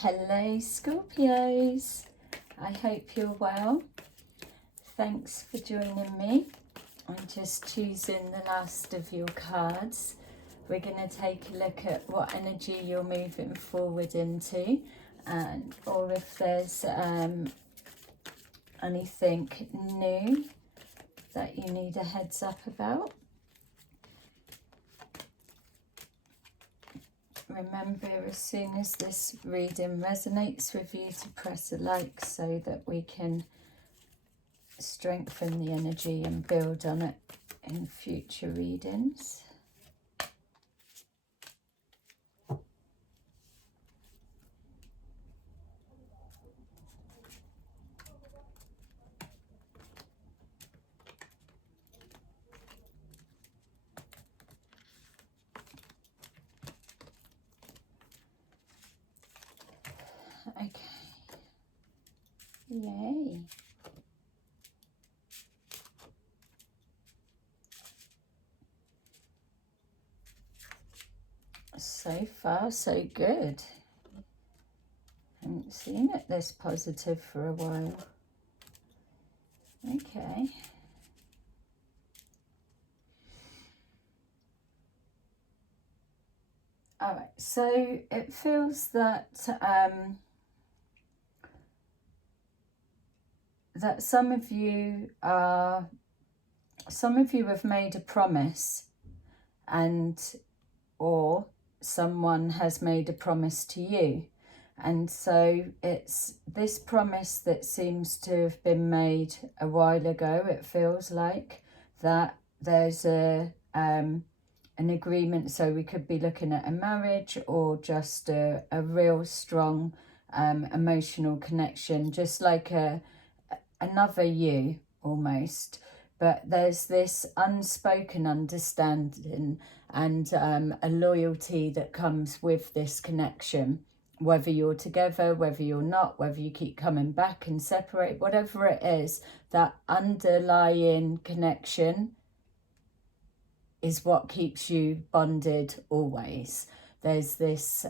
Hello Scorpios, I hope you're well. Thanks for joining me. I'm just choosing the last of your cards. We're going to take a look at what energy you're moving forward into, and or if there's anything new that you need a heads up about. Remember, as soon as this reading resonates with you, to press a like so that we can strengthen the energy and build on it in future readings. Okay. Yay. So far, so good. Haven't seen it this positive for a while. Okay. All right, so it feels that that some of you have made a promise, or someone has made a promise to you, and so it's this promise that seems to have been made a while ago. It feels like that there's an agreement, so we could be looking at a marriage or just a real strong emotional connection, just like another you almost, but there's this unspoken understanding and a loyalty that comes with this connection, whether you're together, whether you're not, whether you keep coming back and separate, whatever it is, that underlying connection is what keeps you bonded always. There's this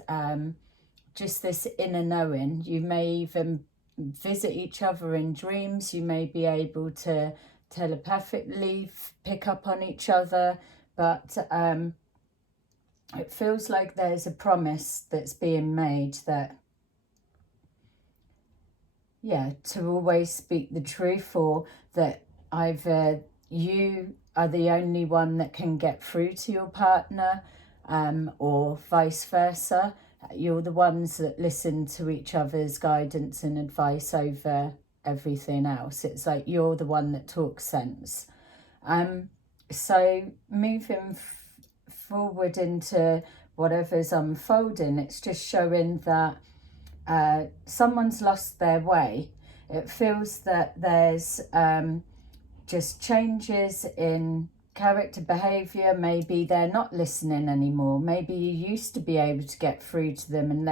just this inner knowing. You may even visit each other in dreams. You may be able to telepathically pick up on each other, but it feels like there's a promise that's being made that, yeah, to always speak the truth, or that either you are the only one that can get through to your partner, or vice versa. You're the ones that listen to each other's guidance and advice over everything else. It's like you're the one that talks sense. So moving forward into whatever's unfolding, it's just showing that someone's lost their way. It feels that there's just changes in character, behaviour. Maybe they're not listening anymore. Maybe you used to be able to get through to them and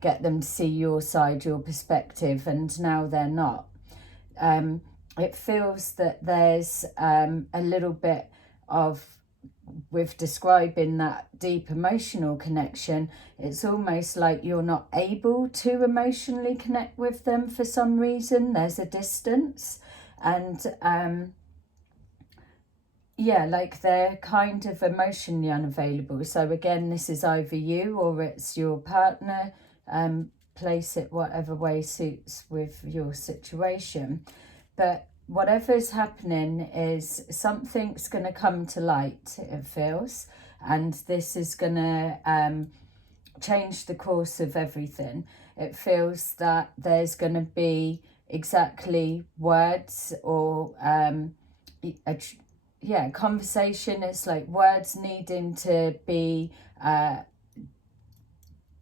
get them to see your side, your perspective, and now they're not. It feels that there's a little bit of, with describing that deep emotional connection, it's almost like you're not able to emotionally connect with them for some reason. There's a distance, and yeah, like they're kind of emotionally unavailable. So again, this is either you or it's your partner. Place it whatever way suits with your situation. But whatever's happening is something's going to come to light, it feels. And this is going to change the course of everything. It feels that there's going to be exactly words or conversation. It's like words needing to be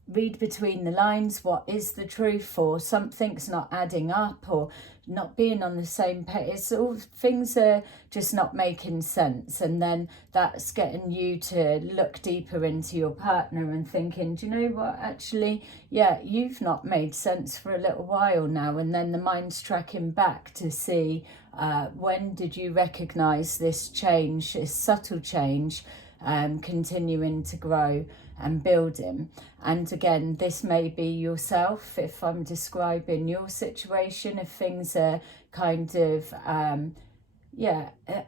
read between the lines. What is the truth, or something's not adding up, or not being on the same page. It's all things are just not making sense, and then that's getting you to look deeper into your partner and thinking, do you know what, actually, yeah, you've not made sense for a little while now. And then the mind's tracking back to see when did you recognize this change, this subtle change, continuing to grow. and building. And again, this may be yourself if I'm describing your situation, if things are kind of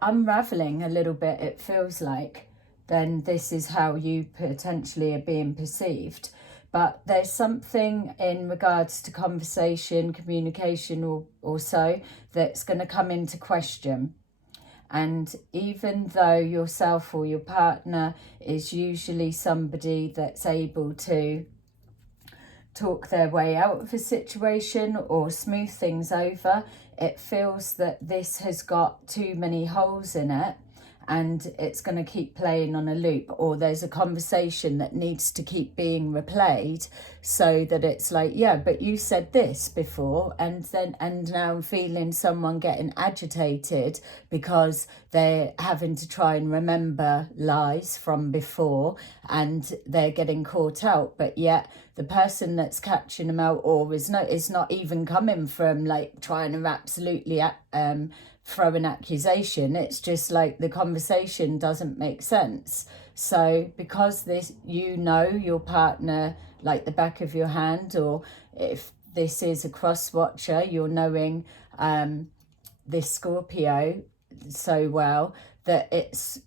unraveling a little bit, it feels like, then this is how you potentially are being perceived. But there's something in regards to conversation, communication or so that's going to come into question. And even though yourself or your partner is usually somebody that's able to talk their way out of a situation or smooth things over, it feels that this has got too many holes in it and it's going to keep playing on a loop, or there's a conversation that needs to keep being replayed so that it's like, yeah, but you said this before, and now I'm feeling someone getting agitated because they're having to try and remember lies from before and they're getting caught out, but yet the person that's catching them out or is not even coming from like trying to absolutely throw an accusation. It's just like the conversation doesn't make sense. So because this, you know your partner like the back of your hand, or if this is a cross watcher, you're knowing this Scorpio so well that it's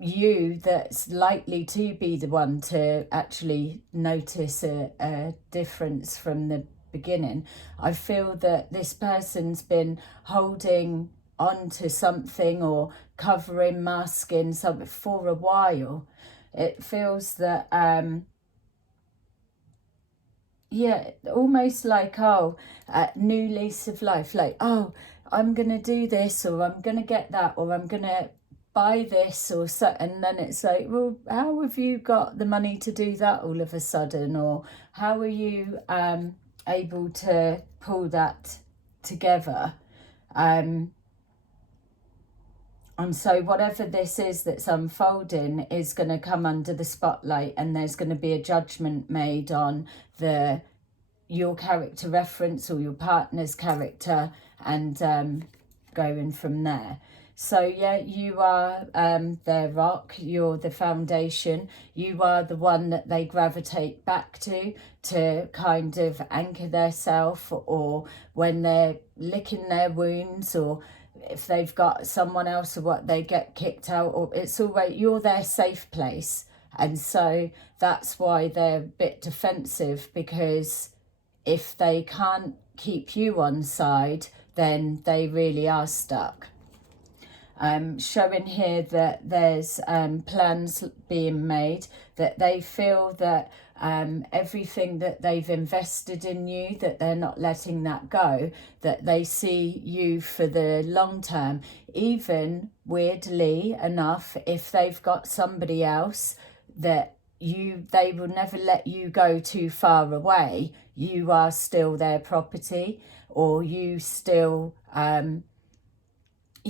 you that's likely to be the one to actually notice a difference from the beginning. I feel that this person's been holding on to something or covering, masking something for a while. It feels that almost like new lease of life, like, oh, I'm gonna do this, or I'm gonna get that, or I'm gonna buy this, or so, and then it's like, well, how have you got the money to do that all of a sudden, or how are you able to pull that together? And so whatever this is that's unfolding is going to come under the spotlight, and there's going to be a judgment made on your character reference or your partner's character, and going from there. So yeah, you are their rock, you're the foundation, you are the one that they gravitate back to kind of anchor their self, or when they're licking their wounds, or if they've got someone else or what, they get kicked out, or it's always, you're their safe place. And so that's why they're a bit defensive, because if they can't keep you on side, then they really are stuck. Showing here that there's plans being made, that they feel that everything that they've invested in you, that they're not letting that go, that they see you for the long term. Even, weirdly enough, if they've got somebody else, that they will never let you go too far away. You are still their property, or you still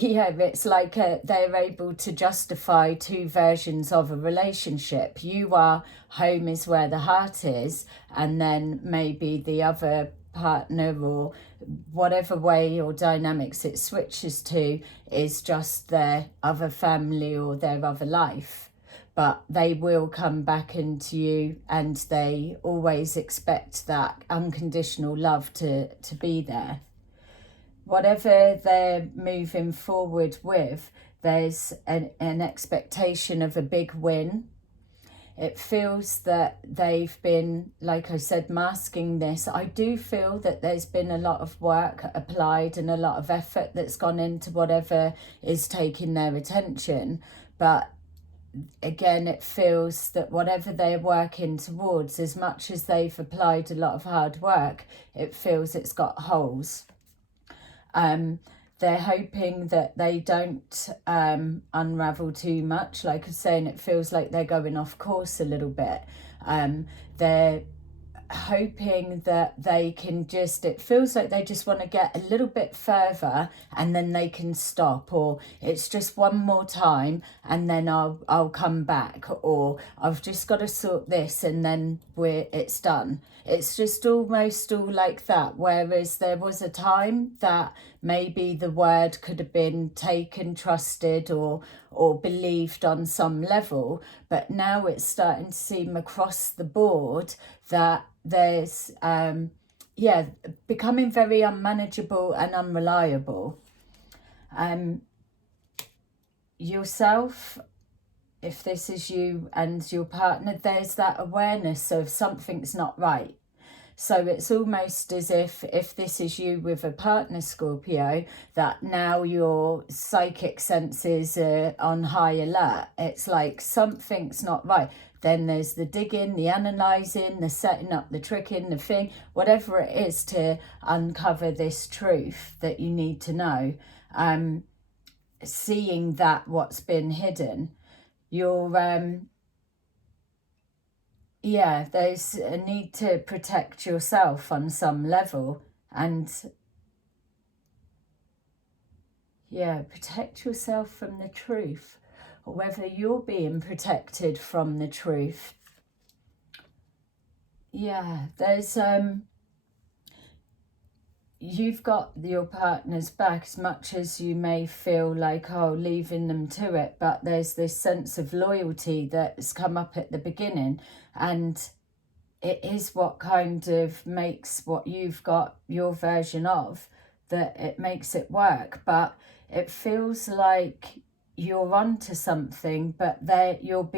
it's like they're able to justify two versions of a relationship. You are home is where the heart is, and then maybe the other partner, or whatever way or dynamics it switches to, is just their other family or their other life. But they will come back into you, and they always expect that unconditional love to be there. Whatever they're moving forward with, there's an expectation of a big win. It feels that they've been, like I said, masking this. I do feel that there's been a lot of work applied and a lot of effort that's gone into whatever is taking their attention. But again, it feels that whatever they're working towards, as much as they've applied a lot of hard work, it feels it's got holes. They're hoping that they don't unravel too much. Like I was saying, it feels like they're going off course a little bit. They're hoping that they can just, it feels like they just want to get a little bit further and then they can stop, or it's just one more time and then I'll come back, or I've just got to sort this and then it's done. It's just almost all like that. Whereas there was a time that maybe the word could have been taken, trusted, or believed on some level. But now it's starting to seem across the board that there's, becoming very unmanageable and unreliable. Yourself, if this is you and your partner, there's that awareness of something's not right. So it's almost as if this is you with a partner, Scorpio, that now your psychic senses are on high alert. It's like something's not right. Then there's the digging, the analysing, the setting up, the tricking, the thing, whatever it is to uncover this truth that you need to know. Seeing that what's been hidden, you're there's a need to protect yourself on some level, and protect yourself from the truth, or whether you're being protected from the truth. There's you've got your partner's back, as much as you may feel like, leaving them to it, but there's this sense of loyalty that's come up at the beginning, and it is what kind of makes what you've got, your version of, that it makes it work. But it feels like you're onto something, but you're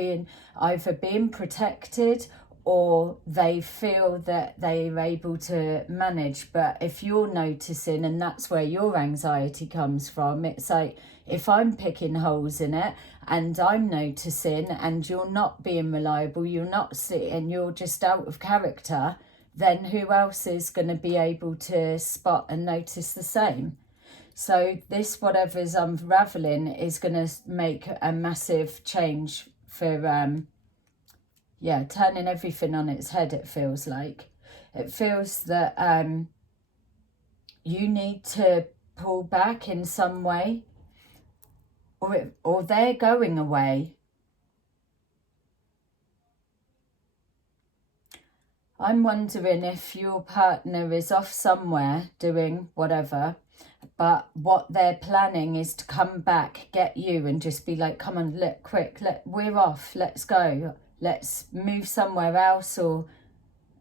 either being protected, or they feel that they're able to manage. But if you're noticing, and that's where your anxiety comes from, it's like, if I'm picking holes in it and I'm noticing and you're not being reliable, you're not sitting, you're just out of character, then who else is going to be able to spot and notice the same? So this, whatever's unraveling, is going to make a massive change for turning everything on its head. It feels like. It feels that you need to pull back in some way, or they're going away. I'm wondering if your partner is off somewhere doing whatever, but what they're planning is to come back, get you, and just be like, come on, we're off, let's go. Let's move somewhere else, or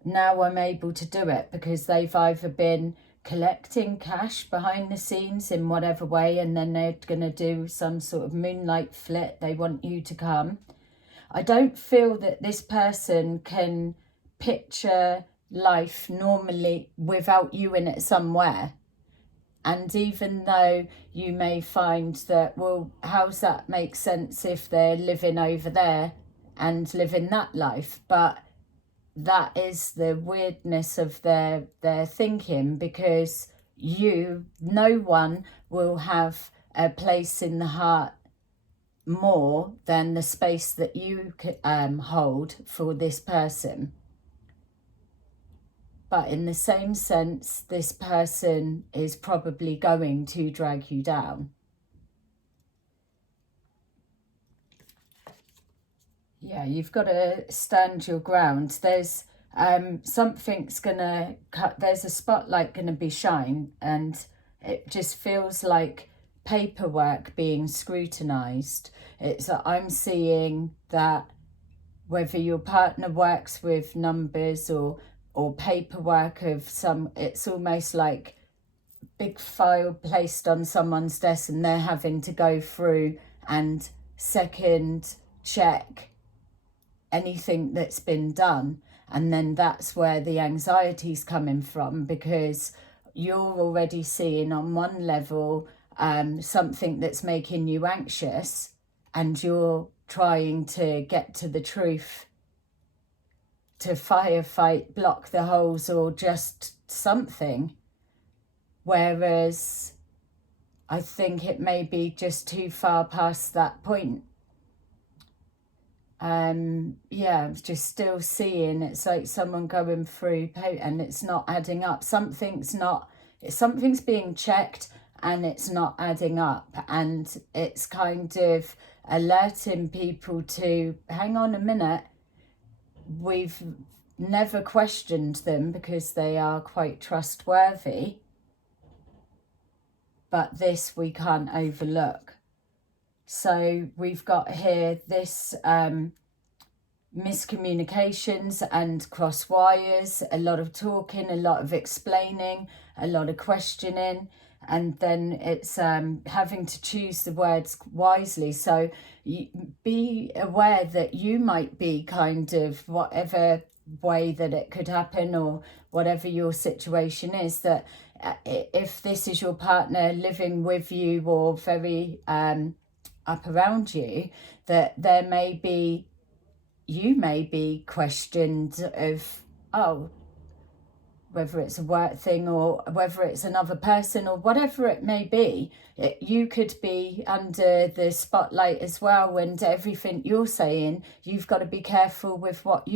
now I'm able to do it, because they've either been collecting cash behind the scenes in whatever way, and then they're going to do some sort of moonlight flit. They want you to come. I don't feel that this person can picture life normally without you in it somewhere. And even though you may find that, well, how's that make sense if they're living over there and living that life? But that is the weirdness of their thinking, because no one will have a place in the heart more than the space that you hold for this person. But in the same sense, this person is probably going to drag you down. Yeah, you've got to stand your ground. There's something's gonna cut. There's a spotlight gonna be shined, and it just feels like paperwork being scrutinized. I'm seeing that whether your partner works with numbers or paperwork of some, it's almost like big file placed on someone's desk, and they're having to go through and second check anything that's been done. And then that's where the anxiety's coming from, because you're already seeing on one level something that's making you anxious, and you're trying to get to the truth, to firefight, block the holes, or just something. Whereas I think it may be just too far past that point. I'm just still seeing, it's like someone going through and it's not adding up. Something's being checked and it's not adding up, and it's kind of alerting people to, hang on a minute, we've never questioned them because they are quite trustworthy. But this we can't overlook. So we've got here this miscommunications and cross wires, a lot of talking, a lot of explaining, a lot of questioning, and then it's having to choose the words wisely. So be aware that you might be kind of, whatever way that it could happen or whatever your situation is, that if this is your partner living with you or very up around you, that there may be, you may be questioned of, oh, whether it's a work thing or whether it's another person or whatever it may be, you could be under the spotlight as well, and everything you're saying, you've got to be careful with what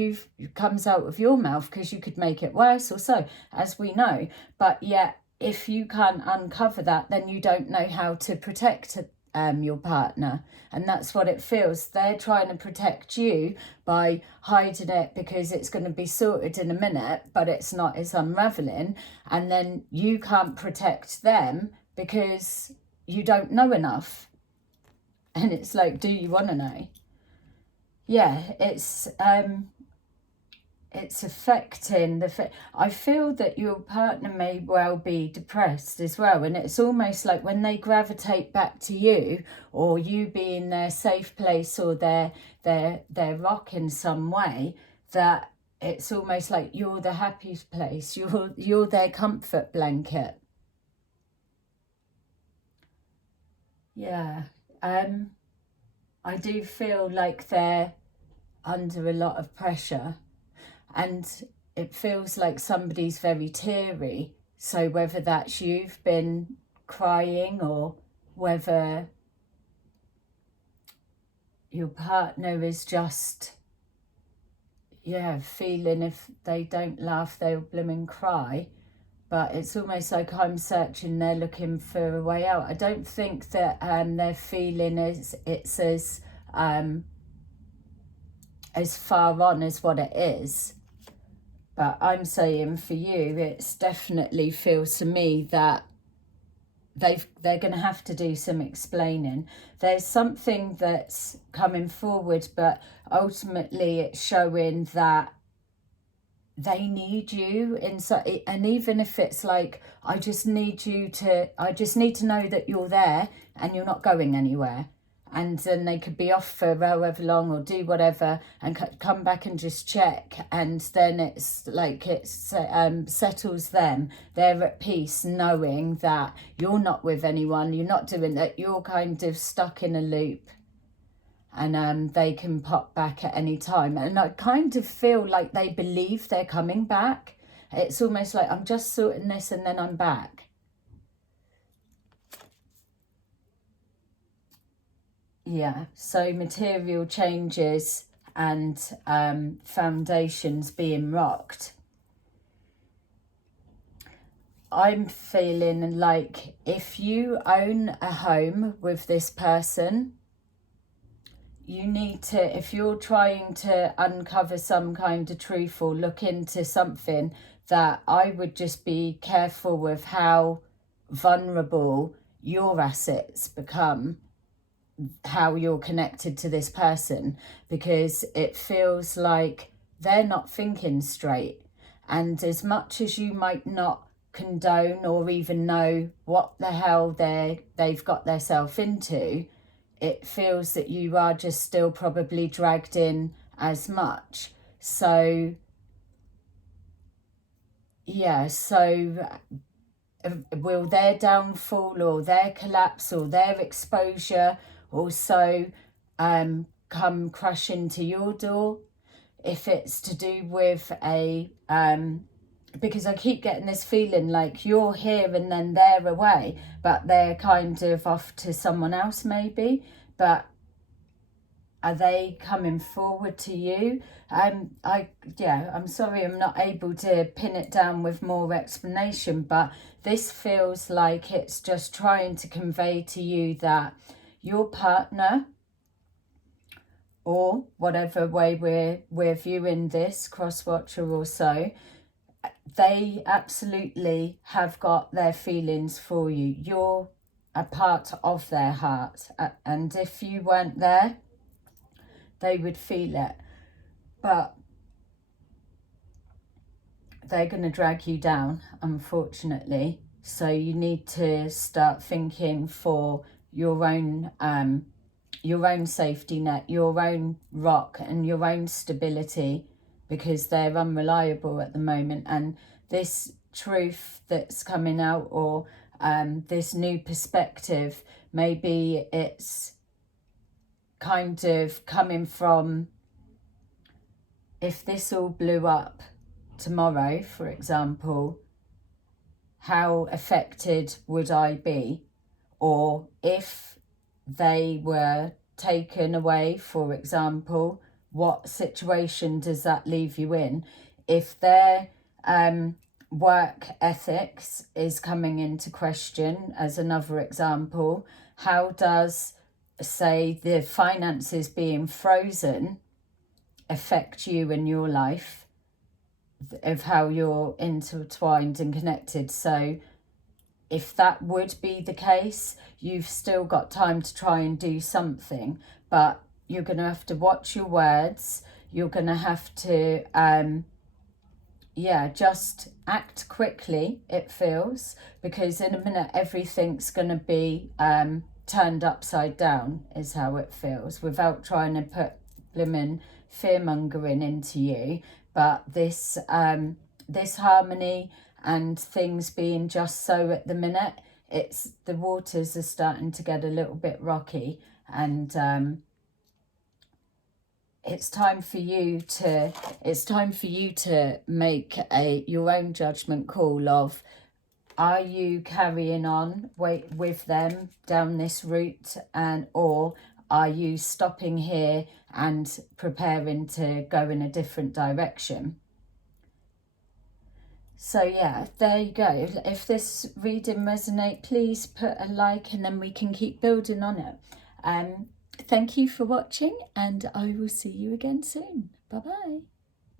comes out of your mouth, because you could make it worse or so, as we know. But yet, if you can't uncover that, then you don't know how to protect your partner. And that's what it feels. They're trying to protect you by hiding it because it's going to be sorted in a minute, but it's not, it's unraveling. And then you can't protect them because you don't know enough. And it's like, do you want to know? Yeah, it's affecting I feel that your partner may well be depressed as well, and it's almost like when they gravitate back to you, or you be in their safe place or their rock in some way, that it's almost like you're the happy place, you're their comfort blanket. Yeah, I do feel like they're under a lot of pressure. And it feels like somebody's very teary. So whether that's you've been crying, or whether your partner is just, yeah, feeling if they don't laugh, they'll blooming cry. But it's almost like I'm searching, they're looking for a way out. I don't think that they're feeling it's as far on as what it is. But I'm saying for you, it's definitely feels to me that they're going to have to do some explaining. There's something that's coming forward, but ultimately it's showing that they need you inside. And even if it's like, I just need to know that you're there and you're not going anywhere. And then they could be off for however long or do whatever and come back and just check. And then it's like it settles them. They're at peace knowing that you're not with anyone. You're not doing that. You're kind of stuck in a loop. And they can pop back at any time. And I kind of feel like they believe they're coming back. It's almost like, I'm just sorting this and then I'm back. Yeah, so material changes and foundations being rocked. I'm feeling like if you own a home with this person, you need to, if you're trying to uncover some kind of truth or look into something, that I would just be careful with how vulnerable your assets become, how you're connected to this person, because it feels like they're not thinking straight. And as much as you might not condone or even know what the hell they've got themselves into, it feels that you are just still probably dragged in as much. So yeah, so will their downfall or their collapse or their exposure also come crash into your door? If it's to do with a because I keep getting this feeling like you're here and then they're away, but they're kind of off to someone else maybe. But are they coming forward to you? I'm sorry, I'm not able to pin it down with more explanation, but this feels like it's just trying to convey to you that your partner or whatever way we're viewing this, cross-watcher or so, they absolutely have got their feelings for you. You're a part of their heart, and if you weren't there, they would feel it. But they're going to drag you down, unfortunately. So you need to start thinking for your own safety net, your own rock and your own stability, because they're unreliable at the moment. And this truth that's coming out, or this new perspective, maybe it's kind of coming from, if this all blew up tomorrow, for example, how affected would I be? Or if they were taken away, for example, what situation does that leave you in? If their work ethics is coming into question, as another example, how does, say, the finances being frozen affect you in your life, of how you're intertwined and connected? So if that would be the case, you've still got time to try and do something, but you're going to have to watch your words. You're going to have to just act quickly, it feels, because in a minute everything's going to be turned upside down, is how it feels, without trying to put blimmin' fear-mongering into you. But this this harmony and things being just so at the minute, it's, the waters are starting to get a little bit rocky, and it's time for you to make your own judgment call of, are you carrying on with them down this route, or are you stopping here and preparing to go in a different direction? So yeah, there you go. If this reading resonates, please put a like, and then we can keep building on it. Thank you for watching, and I will see you again soon. Bye bye.